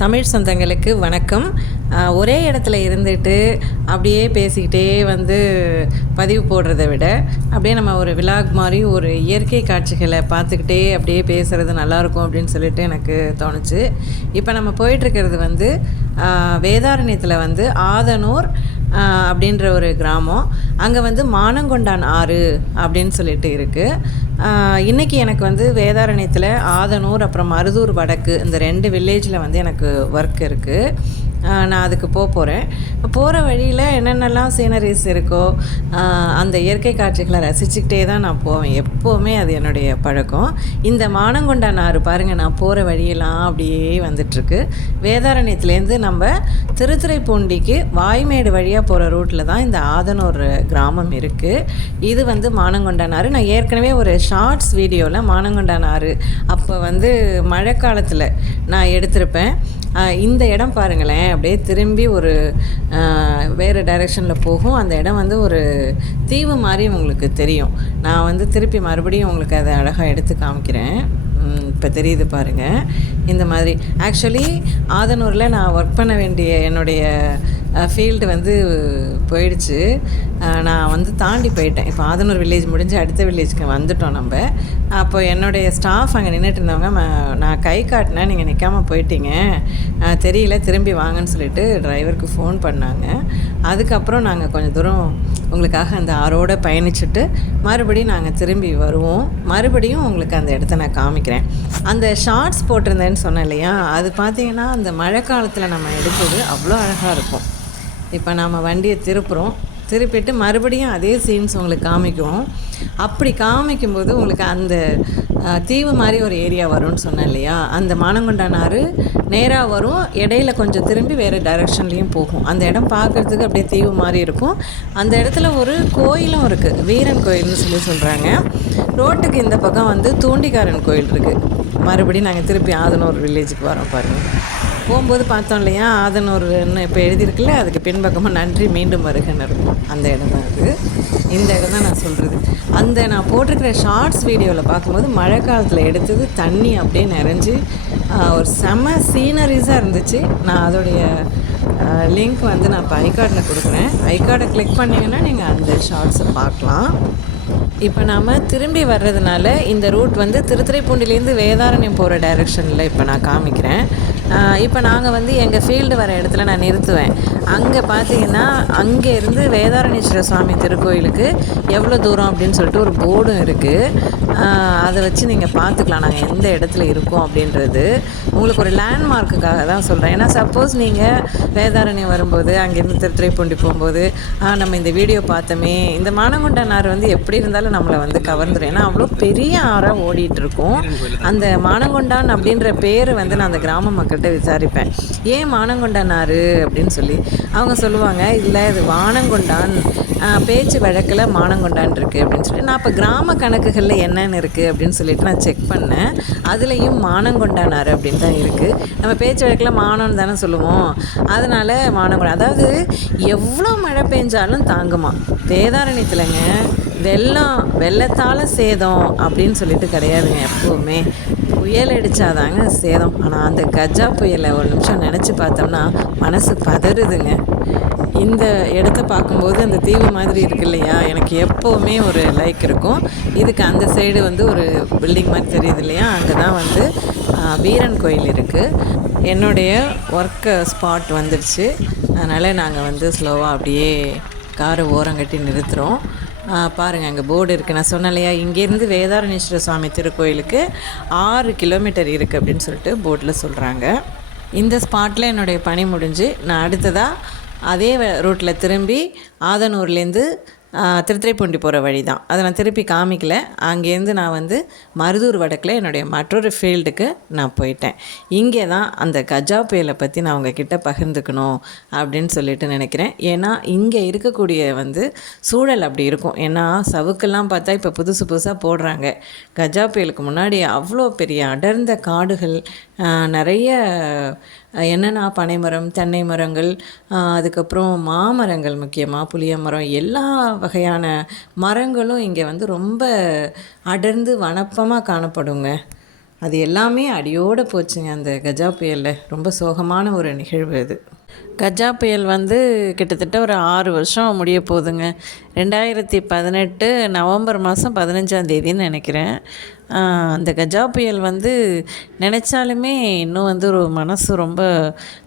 தமிழ் சொந்தங்களுக்கு வணக்கம். ஒரே இடத்துல இருந்துட்டு அப்படியே பேசிக்கிட்டே பதிவு போடுறத விட அப்படியே நம்ம ஒரு விலாக் மாதிரி ஒரு இயற்கை காட்சிகளை பார்த்துக்கிட்டே அப்படியே பேசுகிறது நல்லாயிருக்கும் அப்படின்னு சொல்லிட்டு எனக்கு தோணுச்சு. இப்போ நம்ம போயிட்டுருக்கிறது வேதாரண்யத்தில் ஆதனூர் அப்படின்ற ஒரு கிராமம். அங்கே மானங்கொண்டான் ஆறு அப்படின்னு சொல்லிட்டு இருக்குது. இன்றைக்கி எனக்கு வேதாரண்யத்தில் ஆதனூர் அப்புறம் மருதூர் வடக்கு இந்த 2 வில்லேஜில் எனக்கு ஒர்க் இருக்குது. நான் அதுக்கு போகிறேன். போகிற வழியில் என்னென்னலாம் சீனரிஸ் இருக்கோ அந்த இயற்கை காட்சிகளை ரசிச்சுக்கிட்டே தான் நான் போவேன். எப்போவுமே அது என்னுடைய பழக்கம். இந்த மானங்கொண்டான் ஆறு பாருங்கள், நான் போகிற வழியெல்லாம் அப்படியே வந்துட்டுருக்கு. வேதாரண்யத்துலேருந்து நம்ம திருத்துறைப்பூண்டிக்கு வாய்மேடு வழியாக போகிற ரூட்டில் தான் இந்த ஆதனூர் கிராமம் இருக்குது. இது மானங்கொண்டான் ஆறு. நான் ஏற்கனவே ஒரு ஷார்ட்ஸ் வீடியோவில் மானங்கொண்டான் ஆறு அப்போ மழை காலத்தில் நான் எடுத்திருப்பேன். இந்த இடம் பாருங்களேன், அப்படியே திரும்பி ஒரு வேறு டைரெக்ஷனில் போகும். அந்த இடம் ஒரு தீவு மாதிரி உங்களுக்கு தெரியும். நான் திருப்பி மறுபடியும் உங்களுக்கு அதை அழகாக எடுத்து காமிக்கிறேன். இப்போ தெரியுது பாருங்கள். இந்த மாதிரி ஆக்சுவலி ஆதனூரில் நான் ஒர்க் பண்ண வேண்டிய என்னுடைய ஃபீல்டு போயிடுச்சு. நான் தாண்டி போயிட்டேன். இப்போ ஆதனூர் வில்லேஜ் முடிஞ்சு அடுத்த வில்லேஜ்க்கு வந்துட்டோம் நம்ம. அப்போ என்னுடைய ஸ்டாஃப் அங்கே நின்றுட்டு இருந்தவங்க, நான் கை காட்டினேன், நீங்கள் நிற்காமல் போயிட்டீங்க, தெரியல, திரும்பி வாங்கன்னு சொல்லிட்டு டிரைவருக்கு ஃபோன் பண்ணாங்க. அதுக்கப்புறம் நாங்கள் கொஞ்சம் தூரம் உங்களுக்காக அந்த ஆரோடு பயணிச்சுட்டு மறுபடியும் நாங்கள் திரும்பி வருவோம். மறுபடியும் உங்களுக்கு அந்த இடத்த நான் காமிக்கிறேன். அந்த ஷார்ட்ஸ் போட்டிருந்தேன்னு சொன்னேன் இல்லையா, அது பார்த்திங்கன்னா அந்த மழை காலத்தில் நம்ம எடுத்தது அவ்வளோ அழகாக இருக்கும். இப்போ நாம் வண்டியை திருப்பிட்டு மறுபடியும் அதே சீன்ஸ் உங்களுக்கு காமிக்குவோம். அப்படி காமிக்கும்போது உங்களுக்கு அந்த தீவு மாதிரி ஒரு ஏரியா வரும்னு சொன்னேன் இல்லையா, அந்த மானங்கொண்டான் ஆறு நேராக வரும், இடையில கொஞ்சம் திரும்பி வேறு டைரெக்ஷன்லேயும் போகும். அந்த இடம் பார்க்குறதுக்கு அப்படியே தீவு மாதிரி இருக்கும். அந்த இடத்துல ஒரு கோயிலும் இருக்குது, வீரன் கோயில்னு சொல்கிறாங்க. ரோட்டுக்கு இந்த பக்கம் தூண்டிக்காரன் கோயில் இருக்குது. மறுபடியும் நாங்கள் திருப்பி ஆதனூர் வில்லேஜுக்கு வரோம் பாருங்கள். போகும்போது பார்த்தோம் இல்லையா, ஆதனூர்னு இப்போ எழுதியிருக்குல்ல, அதுக்கு பின்பக்கமாக நன்றி மீண்டும் வருகன்னு இருக்கும். அந்த இடம் தான் அது. இந்த இடம் தான் நான் சொல்கிறது. அந்த நான் போட்டிருக்கிற ஷார்ட்ஸ் வீடியோவில் பார்க்கும்போது மழை காலத்தில் எடுத்தது தண்ணி அப்படியே நிறைஞ்சு ஒரு செம சீனரிஸாக இருந்துச்சு. நான் அதோடைய லிங்க் நான் இப்போ ஐகார்டில் கொடுக்குறேன். ஐகார்டை கிளிக் பண்ணிங்கன்னா நீங்கள் அந்த ஷார்ட்ஸை பார்க்கலாம். இப்போ நாம் திரும்பி வர்றதுனால இந்த ரூட் திருத்துறைப்பூண்டிலேருந்து வேதாரண்யம் போகிற டைரெக்ஷனில் இப்போ நான் காமிக்கிறேன். இப்போ நாங்கள் எங்கள் ஃபீல்டு வர இடத்துல நான் நிறுத்துவேன். அங்கே பார்த்தீங்கன்னா அங்கேருந்து வேதாரண்யேஸ்வர சுவாமி திருக்கோயிலுக்கு எவ்வளோ தூரம் அப்படின்னு சொல்லிட்டு ஒரு போர்டும் இருக்குது. அதை வச்சு நீங்கள் பார்த்துக்கலாம் நாங்கள் எந்த இடத்துல இருக்கோம் அப்படின்றது. உங்களுக்கு ஒரு லேண்ட்மார்க்குக்காக தான் சொல்கிறேன். ஏன்னா சப்போஸ் நீங்கள் வேதாரண்யம் வரும்போது அங்கேருந்து திருத்துறைப்பூண்டி போகும்போது நம்ம இந்த வீடியோ பார்த்தோமே, இந்த மானங்கொண்டான் ஆறு எப்படி இருந்தாலும் நம்மளை கவர்ந்துடும். ஏன்னா அவ்வளோ பெரிய ஆறாக ஓடிட்டுருக்கும். அந்த மானங்கொண்டான் அப்படின்ற பேர் நான் அந்த கிராம மக்கள்கிட்ட விசாரிப்பேன், ஏன் மானங்கொண்டான் ஆறு அப்படின்னு சொல்லி. அவங்க சொல்லுவாங்க, இல்லை இது வானங்கொண்டான், பேச்சு வழக்கில் மானங்கொண்டான் இருக்குது அப்படின்னு சொல்லி. நான் இப்போ கிராம கணக்குகளில் என்னென்னு இருக்குது அப்படின்னு சொல்லிட்டு நான் செக் பண்ணேன். அதுலேயும் மானங்கொண்டான் ஆறு அப்படின்னு தான் இருக்குது. நம்ம பேச்சு வழக்கில் மானம்னு தானே சொல்லுவோம், அதனால் மானங்கொண்டான். அதாவது எவ்வளோ மழை பெஞ்சாலும் தாங்குமா. வேதாரண்யத்தில்ங்க வெள்ளத்தால் சேதம் அப்படின்னு சொல்லிட்டு கிடையாதுங்க. எப்போவுமே புயல் அடித்தாதாங்க சேதம். ஆனால் அந்த கஜா புயலை ஒரு நிமிஷம் நினச்சி பார்த்தோம்னா மனசு பதறுதுங்க. இந்த இடத்த பார்க்கும்போது அந்த தீவு மாதிரி இருக்கு இல்லையா, எனக்கு எப்போவுமே ஒரு லைக் இருக்கும். இதுக்கு அந்த சைடு ஒரு பில்டிங் மாதிரி தெரியுது இல்லையா, அங்கே தான் வீரன் கோயில் இருக்குது. என்னுடைய ஒர்க்கு ஸ்பாட் வந்துடுச்சு. அதனால் நாங்கள் ஸ்லோவாக அப்படியே காரை ஓரங்கட்டி நிறுத்துகிறோம். பாருங்கள், அங்கே போர்டு இருக்குது. நான் சொன்னேன் இல்லையா, இங்கேருந்து வேதாரண்யேஸ்வர சுவாமி திருக்கோயிலுக்கு 6 கிலோமீட்டர் இருக்குது அப்படின்னு சொல்லிட்டு போர்டில் சொல்கிறாங்க. இந்த ஸ்பாட்டில் என்னுடைய பணி முடிஞ்சு நான் அடுத்ததாக அதே ரூட்டில் திரும்பி ஆதனூர்லேருந்து திருத்துறைப்பூண்டி போகிற வழி தான். அதை நான் திருப்பி காமிக்கல. அங்கேருந்து நான் மருதூர் வடக்கில் என்னுடைய மற்றொரு ஃபீல்டுக்கு நான் போயிட்டேன். இங்கே தான் அந்த கஜா புயலை பற்றி நான் உங்ககிட்ட பகிர்ந்துக்கணும் அப்படின்னு சொல்லிட்டு நினைக்கிறேன். ஏன்னா இங்கே இருக்கக்கூடிய சூழல் அப்படி இருக்கும். ஏன்னா சவுக்கெல்லாம் பார்த்தா இப்போ புதுசாக போடுறாங்க. கஜா புயலுக்கு முன்னாடி அவ்வளோ பெரிய அடர்ந்த காடுகள், நிறைய என்னென்னா பனைமரம், தென்னை மரங்கள், அதுக்கப்புறம் மாமரங்கள், முக்கியமாக புளிய மரம், எல்லா வகையான மரங்களும் இங்கே ரொம்ப அடர்ந்து வனப்பமாக காணப்படுங்க. அது எல்லாமே அடியோடு போச்சுங்க அந்த கஜா புயலில். ரொம்ப சோகமான ஒரு நிகழ்வு அது. கஜா புயல் வந்து கிட்டத்தட்ட ஒரு 6 வருஷம் முடிய போகுதுங்க. 2018 நவம்பர் மாதம் 15ஆந்தேதின்னு நினைக்கிறேன். அந்த கஜா புயல் வந்து நினச்சாலுமே இன்னும் வந்து ஒரு மனசு ரொம்ப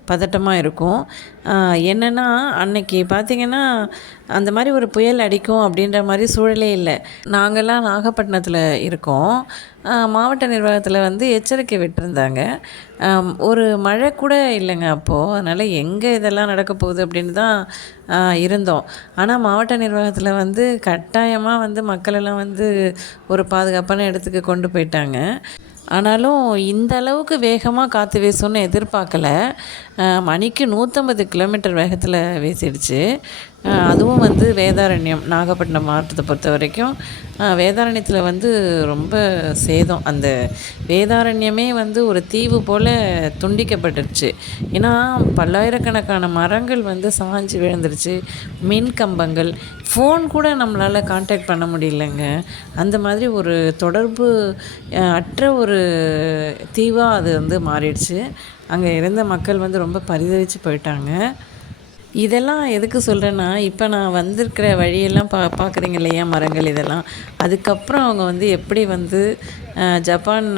பதட்டமாக இருக்கும். என்னென்னா அன்னைக்கு பார்த்திங்கன்னா அந்த மாதிரி ஒரு புயல் அடிக்கும் அப்படின்ற மாதிரி சூழலே இல்லை. நாங்கள்லாம் நாகப்பட்டினத்தில் இருக்கோம். மாவட்ட நிர்வாகத்தில் வந்து எச்சரிக்கை விட்டிருந்தாங்க. ஒரு மழை கூட இல்லைங்க அப்போது. அதனால் எங்கே இதெல்லாம் நடக்க போகுது அப்படின்னு தான் இருந்தோம். ஆனால் மாவட்ட நிர்வாகத்தில் வந்து கட்டாயமாக வந்து மக்களெல்லாம் வந்து ஒரு பாதுகாப்பான இடத்துக்கு கொண்டு போயிட்டாங்க. ஆனாலும் இந்த அளவுக்கு வேகமாக காற்று வீசும்னு எதிர்பார்க்கல. மணிக்கு 150 கிலோமீட்டர் வேகத்தில் வீசிடுச்சு. அதுவும் வந்து வேதாரண்யம், நாகப்பட்டினம் மாவட்டத்தை பொறுத்த வரைக்கும் வேதாரண்யத்தில் வந்து ரொம்ப சேதம். அந்த வேதாரண்யமே வந்து ஒரு தீவு போல் துண்டிக்கப்பட்டுருச்சு. ஏன்னா பல்லாயிரக்கணக்கான மரங்கள் வந்து சாஞ்சு விழுந்துருச்சு. மின் கம்பங்கள், ஃபோன் கூட நம்மளால் கான்டாக்ட் பண்ண முடியலங்க. அந்த மாதிரி ஒரு தொடர்பு அற்ற ஒரு தீவாக அது வந்து மாறிடுச்சு. அங்கே இருந்த மக்கள் வந்து ரொம்ப பரிதவிச்சு போயிட்டாங்க. இதெல்லாம் எதுக்கு சொல்கிறேன்னா, இப்போ நான் வந்திருக்கிற வழியெல்லாம் பார்க்குறீங்க இல்லையா, மரங்கள் இதெல்லாம். அதுக்கப்புறம் அவங்க வந்து எப்படி வந்து ஜப்பான்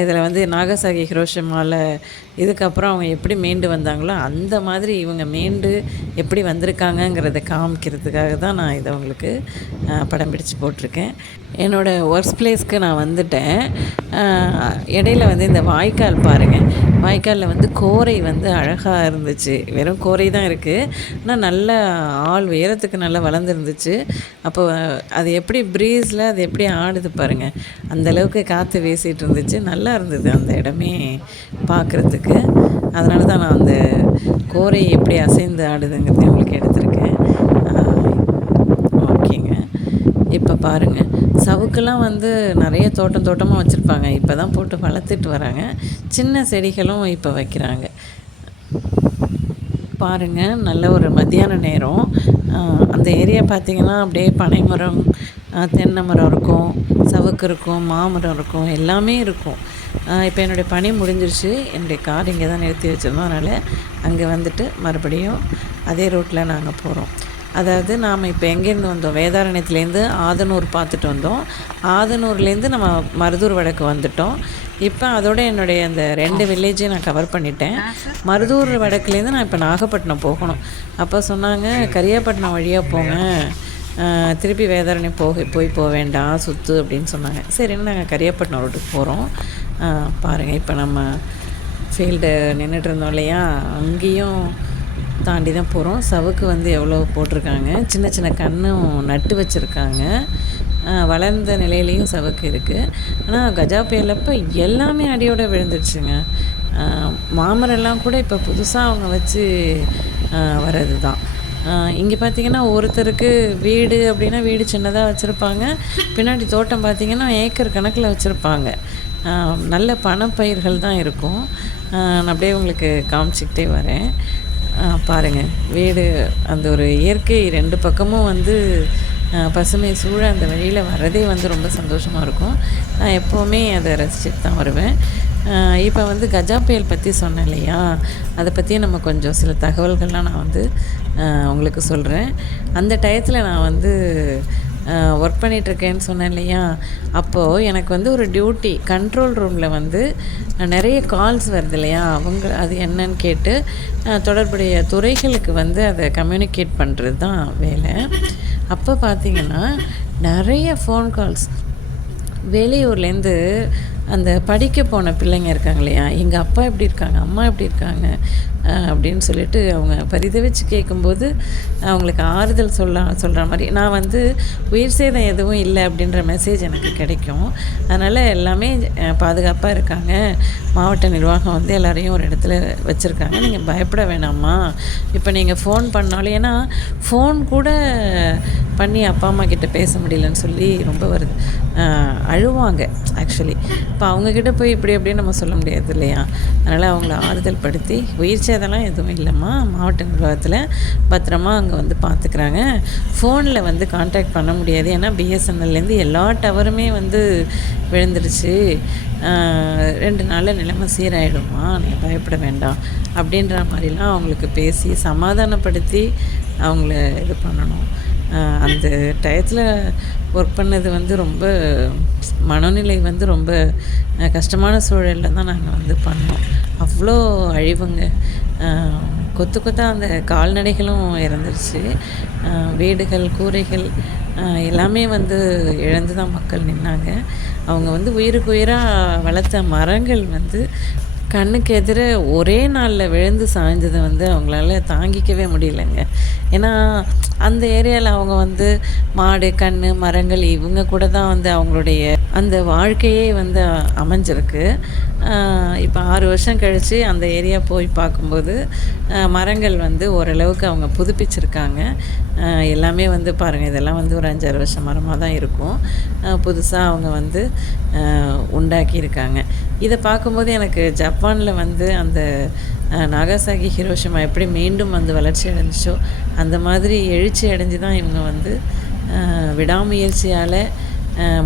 இதில் வந்து நாகசாகி ஹிரோஷிமாவில் இதுக்கப்புறம் அவங்க எப்படி மீண்டு வந்தாங்களோ அந்த மாதிரி இவங்க மீண்டு எப்படி வந்திருக்காங்கங்கிறத காமிக்கிறதுக்காக தான் நான் இதை உங்களுக்கு படம் பிடிச்சு போட்டிருக்கேன். என்னோடய ஒர்க் பிளேஸ்க்கு நான் வந்துட்டேன். இடையில வந்து இந்த வாய்க்கால் பாருங்கள். வாய்க்காலில் வந்து கோரை வந்து அழகாக இருந்துச்சு. வெறும் கோரை தான் இருக்குது, ஆனால் நல்ல ஆள் உயரத்துக்கு நல்லா வளர்ந்துருந்துச்சு. அப்போ அது எப்படி ப்ரீஸில் அது எப்படி ஆடுது பாருங்கள். அந்தளவுக்கு காற்று வீசிகிட்டு இருந்துச்சு. நல்லா இருந்தது அந்த இடமே பார்க்குறதுக்கு. அதனால தான் நான் அந்த கோரை எப்படி அசைந்து ஆடுதுங்கிறது உங்களுக்கு எடுத்திருக்கேன். ஓகேங்க. இப்போ பாருங்கள், சவுக்கெல்லாம் வந்து நிறைய தோட்டமாக வச்சுருப்பாங்க. இப்போ தான் போட்டு வளர்த்துட்டு வராங்க. சின்ன செடிகளும் இப்போ வைக்கிறாங்க. பாருங்கள், நல்ல ஒரு மத்தியான நேரம். அந்த ஏரியா பார்த்திங்கன்னா அப்படியே பனைமரம், தென்னை மரம் இருக்கும், சவுக்கு இருக்கும், மாமரம் இருக்கும், எல்லாமே இருக்கும். இப்போ என்னுடைய பணி முடிஞ்சிருச்சு. என்னுடைய கார் இங்கே தான் நிறுத்தி வச்சுருந்தோம். அதனால் அங்கே வந்துட்டு மறுபடியும் அதே ரூட்டில் நாங்கள் போகிறோம். அதாவது நாம் இப்போ எங்கேருந்து வந்தோம், வேதாரண்யத்துலேருந்து ஆதனூர் பார்த்துட்டு வந்தோம். ஆதனூர்லேருந்து நம்ம மருதூர் வடக்கு வந்துட்டோம். இப்போ அதோட என்னுடைய அந்த 2 வில்லேஜையும் நான் கவர் பண்ணிட்டேன். மருதூர் வடக்குலேருந்து நான் இப்போ நாகப்பட்டினம் போகணும். அப்போ சொன்னாங்க, கரியாப்பட்டினம் வழியாக போங்க, திருப்பி வேதாரண்யம் போக வேண்டாம், சுற்று அப்படின்னு சொன்னாங்க. சரின்னு நாங்கள் கரியாப்பட்டினம் ரோட்டுக்கு போகிறோம். பாருங்கள், இப்போ நம்ம ஃபீல்டு நின்றுட்டு இருந்தோம் இல்லையா, அங்கேயும் தாண்டி தான் போகிறோம். சவுக்கு வந்து எவ்வளோ போட்டிருக்காங்க, சின்ன சின்ன கன்றும் நட்டு வச்சுருக்காங்க. வளர்ந்த நிலையிலையும் சவுக்கு இருக்குது. ஆனால் கஜா புயலப்போ எல்லாமே அடியோடு விழுந்துடுச்சுங்க. மாமரெல்லாம் கூட இப்போ புதுசாக அவங்க வச்சு வர்றது தான். இங்கே பார்த்திங்கன்னா ஒருத்தருக்கு வீடு அப்படின்னா வீடு சின்னதாக வச்சுருப்பாங்க. பின்னாடி தோட்டம் பார்த்திங்கன்னா ஏக்கர் கணக்கில் வச்சுருப்பாங்க. நல்ல பணப்பயிர்கள் தான் இருக்கும். நான் அப்படியே உங்களுக்கு காமிச்சிக்கிட்டே வரேன். பாருங்கள், வீடு அந்த ஒரு இயற்கை 2 பக்கமும் வந்து பசுமை சூழ அந்த வழியில் வர்றதே வந்து ரொம்ப சந்தோஷமாக இருக்கும். நான் எப்போவுமே அதை ரசிச்சுட்டு தான் வருவேன். இப்போ வந்து கஜா புயல் பற்றி சொன்னேன் இல்லையா, அதை பற்றி நம்ம கொஞ்சம் சில தகவல்கள்லாம் நான் வந்து உங்களுக்கு சொல்கிறேன். அந்த டயத்தில் நான் வந்து ஒர்க் பண்ணிகிட்ருக்கேன்னு சொன்னேன் இல்லையா, அப்போது எனக்கு வந்து ஒரு டியூட்டி, கண்ட்ரோல் ரூமில் வந்து நிறைய கால்ஸ் வருது இல்லையா, அவங்க அது என்னன்னு கேட்டு தொடர்புடைய துறைகளுக்கு வந்து அதை கம்யூனிகேட் பண்ணுறது தான் வேலை. அப்போ பார்த்திங்கன்னா நிறைய ஃபோன் கால்ஸ் வெளியூர்லேருந்து அந்த படிக்க போன பிள்ளைங்க இருக்காங்க இல்லையா, எங்கள் அப்பா எப்படி இருக்காங்க, அம்மா எப்படி இருக்காங்க அப்படின்னு சொல்லிட்டு அவங்க பரிதவிச்சு கேட்கும்போது அவங்களுக்கு ஆறுதல் சொல்கிற மாதிரி நான் வந்து உயிர் சேதம் எதுவும் இல்லை அப்படின்ற மெசேஜ் எனக்கு கிடைக்கும். அதனால் எல்லாமே பாதுகாப்பாக இருக்காங்க. மாவட்ட நிர்வாகம் வந்து எல்லாரையும் ஒரு இடத்துல வச்சுருக்காங்க, நீங்கள் பயப்பட வேணாமா. இப்போ நீங்கள் ஃபோன் பண்ணாலும், ஏன்னா ஃபோன் கூட பண்ணி அப்பா அம்மா கிட்டே பேச முடியலன்னு சொல்லி ரொம்ப வருது, அழுவாங்க. ஆக்சுவலி. இப்போ அவங்கக்கிட்ட போய் இப்படி அப்படின்னு நம்ம சொல்ல முடியாது இல்லையா? அதனால் அவங்கள ஆறுதல் படுத்தி, உயிர் சேதம்லாம் எதுவும் இல்லைம்மா, மாவட்ட நிர்வாகத்தில் பத்திரமா அங்கே வந்து பார்த்துக்கிறாங்க. ஃபோனில் வந்து கான்டாக்ட் பண்ண முடியாது, ஏன்னா பிஎஸ்என்எல்லேருந்து எல்லா டவருமே வந்து விழுந்துருச்சு. 2 நாளில் நிலைமை சீராயிடும்மா, நீங்கள் பயப்பட வேண்டாம் அப்படின்ற மாதிரிலாம் அவங்களுக்கு பேசி சமாதானப்படுத்தி அவங்கள இது பண்ணணும். அந்த டயத்தில் ஒர்க் பண்ணது வந்து ரொம்ப மனநிலை வந்து ரொம்ப கஷ்டமான சூழலில் தான் நாங்கள் வந்து பண்ணோம். அவ்வளோ அழிவுங்க. கொத்து கொத்தாக அந்த கால்நடைகளும் இறந்துருச்சு. வீடுகள், கூரைகள் எல்லாமே வந்து இழந்து தான் மக்கள் நின்னாங்க. அவங்க வந்து உயிருக்கு உயிராக வளர்த்த மரங்கள் வந்து கண்ணுக்கு எதிர ஒரே நாளில் விழுந்து சாய்ந்ததை வந்து அவங்களால தாங்கிக்கவே முடியலைங்க. ஏன்னா அந்த ஏரியாவில் அவங்க வந்து மாடு, கன்று, மரங்கள் இவங்க கூட தான் வந்து அவங்களுடைய அந்த வாழ்க்கையே வந்து அமைஞ்சிருக்கு. இப்போ 6 வருஷம் கழித்து அந்த ஏரியா போய் பார்க்கும்போது மரங்கள் வந்து ஓரளவுக்கு அவங்க புதுப்பிச்சிருக்காங்க. எல்லாமே வந்து பாருங்கள், இதெல்லாம் வந்து ஒரு 5-6 வருஷம் மரமாக தான் இருக்கும். புதுசாக அவங்க வந்து உண்டாக்கியிருக்காங்க. இதை பார்க்கும்போது எனக்கு ஜப்பானில் வந்து அந்த நாகாசாகி, ஹிரோஷிமா எப்படி மீண்டும் வந்து வளர்ச்சி அடைஞ்சிச்சோ அந்த மாதிரி எழுச்சி அடைஞ்சு தான் இவங்க வந்து விடாமுயற்சியால்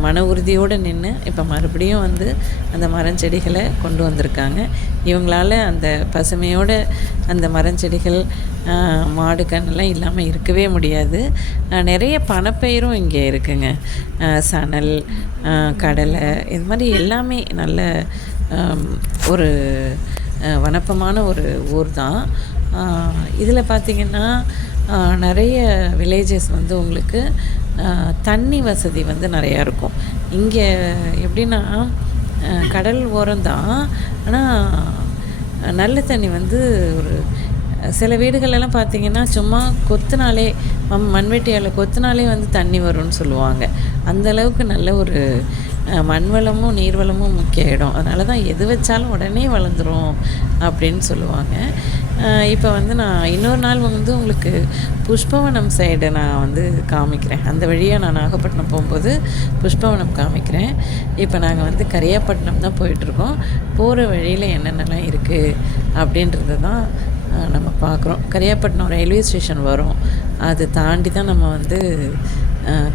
மன உறுதியோடு நின்று இப்போ மறுபடியும் வந்து அந்த மரஞ்செடிகளை கொண்டு வந்திருக்காங்க. இவங்களால் அந்த பசுமையோடு அந்த மரஞ்செடிகள், மாடு, கண்ணெல்லாம் இல்லாமல் இருக்கவே முடியாது. நிறைய பணப்பயிரும் இங்கே இருக்குங்க. சணல், கடலை, இது மாதிரி எல்லாமே நல்ல ஒரு வனப்பமான ஒரு ஊர் தான். இதில் பார்த்திங்கன்னா நிறைய வில்லேஜஸ் வந்து உங்களுக்கு தண்ணி வசதி வந்து நிறையா இருக்கும். இங்கே எப்படின்னா கடல் ஓரம்தான், ஆனால் நல்ல தண்ணி வந்து ஒரு சில வீடுகளெல்லாம் பார்த்திங்கன்னா சும்மா கொத்துனாலே மண்வெட்டியால் கொத்துனாலே வந்து தண்ணி வரும்னு சொல்லுவாங்க. அந்தளவுக்கு நல்ல ஒரு மண்வளமும் நீர்வளமும் முக்கிய இடம். அதனால தான் எது வச்சாலும் உடனே வளர்ந்துரும் அப்படின்னு சொல்லுவாங்க. இப்போ வந்து நான் இன்னொரு நாள் வந்து உங்களுக்கு புஷ்பவனம் சைடு நான் வந்து காமிக்கிறேன். அந்த வழியாக நான் நாகப்பட்டினம் போகும்போது புஷ்பவனம் காமிக்கிறேன். இப்போ நாங்கள் வந்து கரியாப்பட்டினம் தான் போயிட்டுருக்கோம். போகிற வழியில் என்னென்னலாம் இருக்குது அப்படின்றது தான் நம்ம பார்க்குறோம். கரியாப்பட்டினம் ரயில்வே ஸ்டேஷன் வரும், அது தாண்டி தான் நம்ம வந்து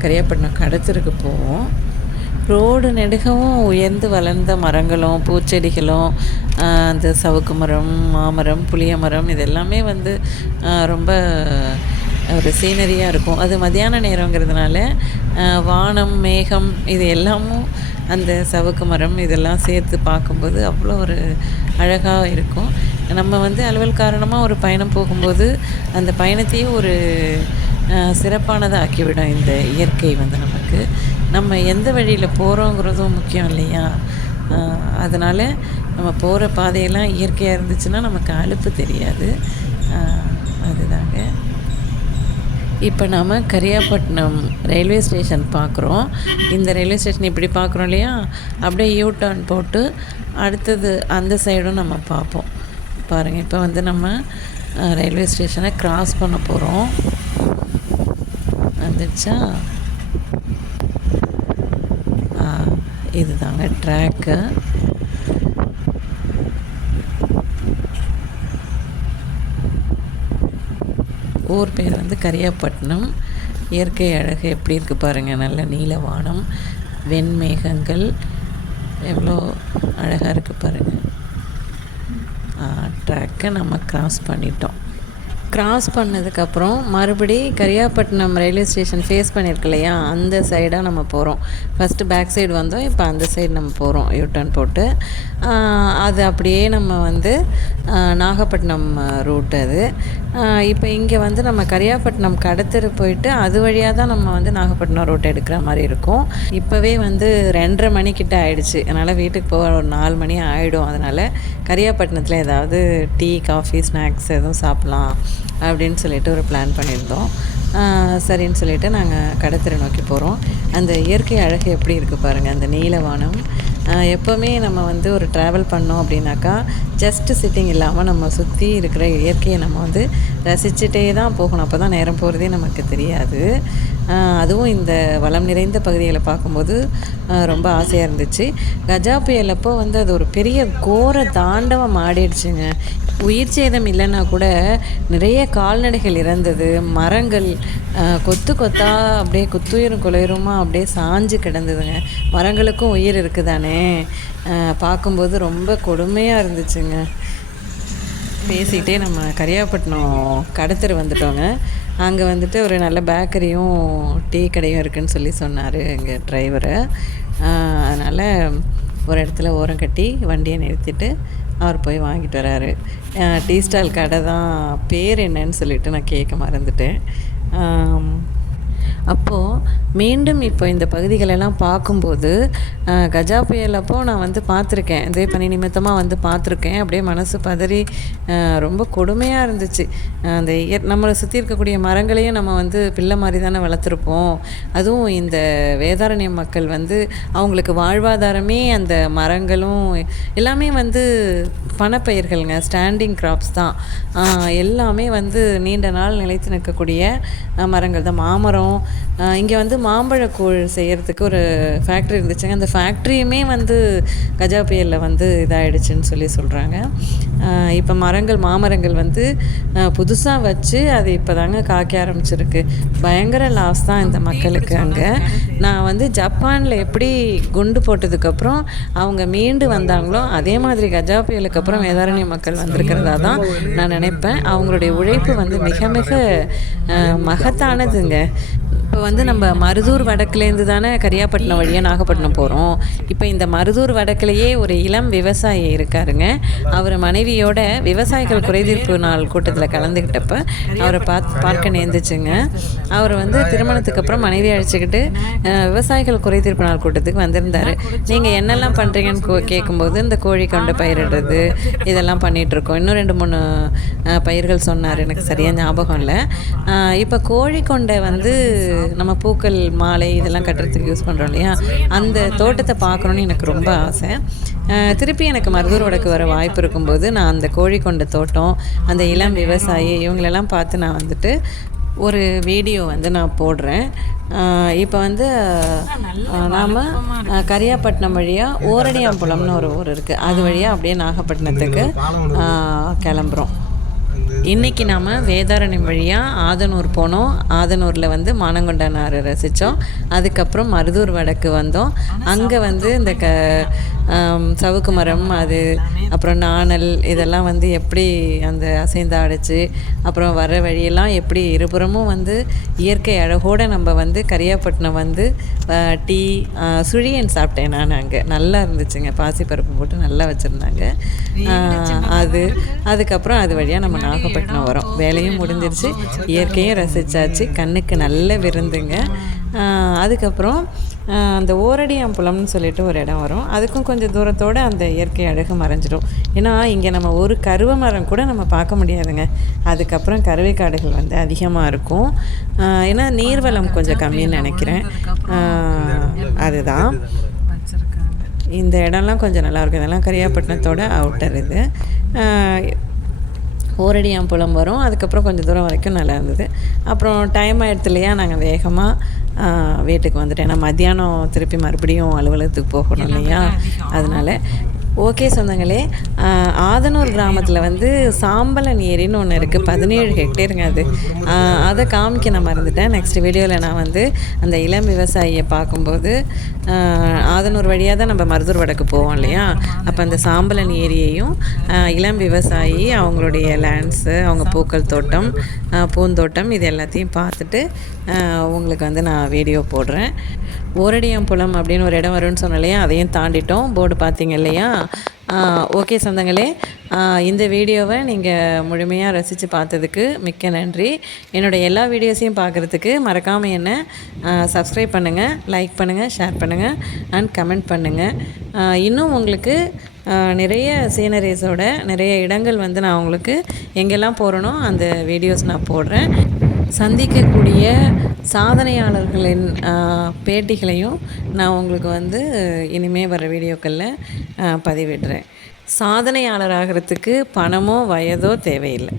கரியாப்பட்டினம் கடத்தருக்கு போவோம். ரோடு நெடுகவும் உயர்ந்து வளர்ந்த மரங்களும் பூச்செடிகளும், அந்த சவுக்கு மரம், மாமரம், புளிய மரம், இது எல்லாமே வந்து ரொம்ப ஒரு சீனரியாக இருக்கும். அது மத்தியான நேரங்கிறதுனால வானம், மேகம் இது எல்லாமும் அந்த சவுக்கு மரம் இதெல்லாம் சேர்த்து பார்க்கும்போது அவ்வளோ ஒரு அழகாக இருக்கும். நம்ம வந்து அலுவல் காரணமாக ஒரு பயணம் போகும்போது அந்த பயணத்தையே ஒரு சிறப்பானதாக ஆக்கிவிடும் இந்த இயற்கை வந்து நமக்கு. நம்ம எந்த வழியில் போகிறோங்கிறதும் முக்கியம் இல்லையா? அதனால் நம்ம போகிற பாதையெல்லாம் இயற்கையாக இருந்துச்சுன்னா நமக்கு அலுப்பு தெரியாது. அதுதாங்க. இப்போ நாம் கரியாப்பட்டினம் ரயில்வே ஸ்டேஷன் பார்க்குறோம். இந்த ரயில்வே ஸ்டேஷன் இப்படி பார்க்குறோம் இல்லையா? அப்படியே யூ டர்ன் போட்டு அடுத்தது அந்த சைடும் நம்ம பார்ப்போம். பாருங்கள், இப்போ வந்து நம்ம ரயில்வே ஸ்டேஷனை க்ராஸ் பண்ண போகிறோம். வந்துடுச்சா? இது தாங்க ட்ராக்கு. ஊர் பேர் வந்து கரியாப்பட்டினம். இயற்கை அழகு எப்படி இருக்குது பாருங்கள். நல்ல நீல வானம், வெண்மேகங்கள், எவ்வளோ அழகாக இருக்குது பாருங்கள். ட்ராக்கை நம்ம க்ராஸ் பண்ணிட்டோம். க்ராஸ் பண்ணதுக்கப்புறம் மறுபடி கரியாப்பட்டினம் ரயில்வே ஸ்டேஷன் ஃபேஸ் பண்ணியிருக்கு இல்லையா? அந்த சைடாக நம்ம போகிறோம். ஃபஸ்ட்டு பேக் சைடு வந்தோம், இப்போ அந்த சைடு நம்ம போகிறோம் யூ டர்ன் போட்டு. அது அப்படியே நம்ம வந்து நாகப்பட்டினம் ரூட் அது. இப்போ இங்கே வந்து நம்ம கரியாப்பட்டினம் கடத்தெரு போயிட்டு அது வழியாக தான் நம்ம வந்து நாகப்பட்டினம் ரூட் எடுக்கிற மாதிரி இருக்கும். இப்போவே வந்து 2:30 மணிக்கிட்ட ஆகிடுச்சு. அதனால் வீட்டுக்கு போக ஒரு 4 மணி ஆகிடும். அதனால் கரியாப்பட்டினத்தில் ஏதாவது டீ, காஃபி, ஸ்நாக்ஸ் எதுவும் சாப்பிட்லாம் அப்படின்னு சொல்லிட்டு ஒரு பிளான் பண்ணியிருந்தோம். சரின்னு சொல்லிவிட்டு நாங்கள் கடத்தெரு நோக்கி போகிறோம். அந்த இயற்கை அழகு எப்படி இருக்குது பாருங்கள். அந்த நீலவானம், எப்போவுமே நம்ம வந்து ஒரு ட்ராவல் பண்ணோம் அப்படின்னாக்கா ஜஸ்ட்டு சிட்டிங் இல்லாமல் நம்ம சுற்றி இருக்கிற இயற்கையை நம்ம வந்து ரசிச்சுட்டே தான் போகணும். அப்போ தான் நேரம் போகிறதே நமக்கு தெரியாது. அதுவும் இந்த வளம் நிறைந்த பகுதிகளை பார்க்கும்போது ரொம்ப ஆசையாக இருந்துச்சு. கஜா புயல் அப்போ வந்து அது ஒரு பெரிய கோர தாண்டவம் ஆடிடுச்சுங்க. உயிர் சேதம் இல்லைன்னா கூட நிறைய கால்நடைகள் இறந்தது. மரங்கள் கொத்து கொத்தா அப்படியே குத்துயிரும் குளிருமா அப்படியே சாஞ்சு கிடந்ததுங்க. மரங்களுக்கும் உயிர் இருக்குதானே, பார்க்கும்போது ரொம்ப கொடுமையாக இருந்துச்சுங்க. பேசிக்கிட்டே நம்ம கரியாப்பட்டினம் கடத்தெரு வந்துட்டோங்க. அங்கே வந்துட்டு ஒரு நல்ல பேக்கரியும் டீ கடையும் இருக்குதுன்னு சொல்லி சொன்னார் எங்கள் டிரைவரு. அதனால் ஒரு இடத்துல ஓரம் கட்டி வண்டியை நிறுத்திட்டு அவர் போய் வாங்கிட்டு வராரு. டீ ஸ்டால் கடை தான், பேர் என்னன்னு சொல்லிவிட்டு நான் கேட்க மறந்துட்டேன். அப்போது மீண்டும் இப்போ இந்த பகுதிகளெல்லாம் பார்க்கும்போது கஜா புயல் அப்போது நான் வந்து பார்த்துருக்கேன். இதே பணி நிமித்தமாக வந்து பார்த்துருக்கேன். அப்படியே மனசு பதறி ரொம்ப கொடுமையாக இருந்துச்சு. அந்த நம்மளை சுற்றி இருக்கக்கூடிய மரங்களையும் நம்ம வந்து பிள்ளை மாதிரி தானே வளர்த்துருப்போம். அதுவும் இந்த வேதாரண்யம் மக்கள் வந்து அவங்களுக்கு வாழ்வாதாரமே அந்த மரங்களும் எல்லாமே வந்து பணப்பயிர்களுங்க, ஸ்டாண்டிங் கிராப்ஸ் தான். எல்லாமே வந்து நீண்ட நாள் நிலைத்து நிற்கக்கூடிய மரங்கள் தான். மாமரம், இங்கே வந்து மாம்பழக்கூழ் செய்கிறதுக்கு ஒரு ஃபேக்ட்ரி இருந்துச்சுங்க. அந்த ஃபேக்ட்ரியுமே வந்து கஜா புயலில் வந்து இதாகிடுச்சுன்னு சொல்லி சொல்கிறாங்க. இப்போ மாமரங்கள் வந்து புதுசாக வச்சு அது இப்போ தாங்க காய்க்க ஆரம்பிச்சிருக்கு. பயங்கர லாஸ் தான் இந்த மக்களுக்கு. அங்கே நான் வந்து ஜப்பானில் எப்படி குண்டு போட்டதுக்கப்புறம் அவங்க மீண்டு வந்தாங்களோ அதே மாதிரி கஜா புயலுக்கு அப்புறம் வேதாரண்ய மக்கள் வந்திருக்கிறதா தான் நான் நினைப்பேன். அவங்களுடைய உழைப்பு வந்து மிக மிக மகத்தானதுங்க. இப்போ வந்து நம்ம மருதூர் வடக்குலேருந்து தானே கரியாப்பட்டினம் வழியாக நாகப்பட்டினம் போகிறோம். இப்போ இந்த மருதூர் வடக்குலேயே ஒரு இளம் விவசாயி இருக்காருங்க. அவர் மனைவியோட விவசாயிகள் குறைதீர்ப்பு நாள் கூட்டத்தில் கலந்துக்கிட்டப்ப அவரை பார்க்க நேர்ந்துச்சுங்க. அவர் வந்து திருமணத்துக்கு அப்புறம் மனைவி அழைச்சிக்கிட்டு விவசாயிகள் குறைதீர்ப்பு நாள் கூட்டத்துக்கு வந்திருந்தார். நீங்கள் என்னெல்லாம் பண்ணுறீங்கன்னு கேட்கும்போது இந்த கோழி கொண்டை பயிரிடுறது இதெல்லாம் பண்ணிகிட்ருக்கோம். இன்னும் 2-3 பயிர்கள் சொன்னார், எனக்கு சரியாக ஞாபகம் இல்லை. இப்போ கோழி கொண்டை வந்து நம்ம பூக்கள் மாலை இதெல்லாம் கட்டுறதுக்கு யூஸ் பண்ணுறோம் இல்லையா, அந்த தோட்டத்தை பார்க்கணுன்னு எனக்கு ரொம்ப ஆசை. திருப்பி எனக்கு மருதூர் வடக்கு வர வாய்ப்பு இருக்கும்போது நான் அந்த கோழி கொண்ட தோட்டம், அந்த இளம் விவசாயி இவங்களெல்லாம் பார்த்து நான் வந்துட்டு ஒரு வீடியோ வந்து நான் போடுறேன். இப்போ வந்து நாம் கரியாப்பட்டினம் வழியாக ஓரடியாம்புலம்னு ஒரு ஊர் இருக்குது, அது வழியாக அப்படியே நாகப்பட்டினத்துக்கு கிளம்புறோம். இன்றைக்கி நாம் வேதாரண்யம் வழியாக ஆதனூர் போனோம். ஆதனூரில் வந்து மானங்கொண்டானார் ரசித்தோம். அதுக்கப்புறம் மருதூர் வடக்கு வந்தோம். அங்கே வந்து இந்த சவுக்கு மரம், அது அப்புறம் நாணல் இதெல்லாம் வந்து எப்படி அந்த அசைந்து ஆடிச்சு, அப்புறம் வர வழியெல்லாம் எப்படி இருபுறமும் வந்து இயற்கை அழகோடு நம்ம வந்து கரியாப்பட்டினம் வந்து டீ சுழியன் சாப்பிட்டேன் நான். அங்கே நல்லா இருந்துச்சுங்க, பாசிப்பருப்பு போட்டு நல்லா வச்சுருந்தாங்க. அதுக்கப்புறம் அது வழியாக நம்ம நாகப்பட்டினம் வரோம். வேலையும் முடிஞ்சிருச்சு, இயற்கையும் ரசித்தாச்சு, கண்ணுக்கு நல்ல விருந்துங்க. அதுக்கப்புறம் அந்த ஓரடியாம்புலம்னு சொல்லிட்டு ஒரு இடம் வரும். அதுக்கும் கொஞ்சம் தூரத்தோடு அந்த இயற்கை அழகு மறைஞ்சிடும். ஏன்னா இங்கே நம்ம ஒரு கருவ மரம் கூட நம்ம பார்க்க முடியாதுங்க. அதுக்கப்புறம் கருவை காடுகள் வந்து அதிகமாக இருக்கும். ஏன்னா நீர்வளம் கொஞ்சம் கம்மின்னு நினைக்கிறேன். அதுதான் இந்த இடம்லாம் கொஞ்சம் நல்லாயிருக்கும். இதெல்லாம் கரியாப்பட்டினத்தோட அவுட்டர். இது ஓரடியாம்புலம் வரும். அதுக்கப்புறம் கொஞ்சம் தூரம் வரைக்கும் நல்லா இருந்தது. அப்புறம் டைம் ஆகிடுது இல்லையா, நாங்கள் வேகமாக வீட்டுக்கு வந்துட்டேன். ஏன்னா மத்தியானம் திருப்பி மறுபடியும் அலுவலகத்துக்கு போகணும் இல்லையா, அதனால். ஓகே சொந்தங்களே, ஆதனூர் கிராமத்தில் வந்து சாம்பலன் ஏரின்னு ஒன்று இருக்குது. 17 ஹெக்டேருங்க அது. அதை காமிக்க நான் மறந்துட்டேன். நெக்ஸ்ட் வீடியோவில் நான் வந்து அந்த இளம் விவசாயியை பார்க்கும்போது, ஆதனூர் வழியாக தான் நம்ம மருதூர் வடக்கு போவோம் இல்லையா, அப்போ அந்த சாம்பலன் ஏரியையும் இளம் விவசாயி அவங்களுடைய லேண்ட்ஸு, அவங்க பூக்கள் தோட்டம், பூந்தோட்டம் இது எல்லாத்தையும் பார்த்துட்டு உங்களுக்கு வந்து நான் வீடியோ போடுறேன். ஓரடியாம்புலம் அப்படின்னு ஒரு இடம் வரும்னு சொன்னேன் இல்லையா, அதையும் தாண்டிட்டோம். போர்டு பார்த்தீங்க இல்லையா. ஓகே சொந்தங்களே, இந்த வீடியோவை நீங்கள் முழுமையாக ரசித்து பார்த்ததுக்கு மிக்க நன்றி. என்னோடய எல்லா வீடியோஸையும் பார்க்குறதுக்கு மறக்காமல் என்னை சப்ஸ்கிரைப் பண்ணுங்கள், லைக் பண்ணுங்கள், ஷேர் பண்ணுங்கள் அண்ட் கமெண்ட் பண்ணுங்கள். இன்னும் உங்களுக்கு நிறைய சீனரிஸோட நிறைய இடங்கள் வந்து நான் உங்களுக்கு எங்கெல்லாம் போகிறேனோ அந்த வீடியோஸ் நான் போடுறேன். சந்திக்கக்கூடிய சாதனையாளர்களின் பேட்டிகளையும் நான் உங்களுக்கு வந்து இனிமேல் வர வீடியோக்களில் பதிவிடுறேன். சாதனையாளர் ஆகிறதுக்கு பணமோ வயதோ தேவையில்லை.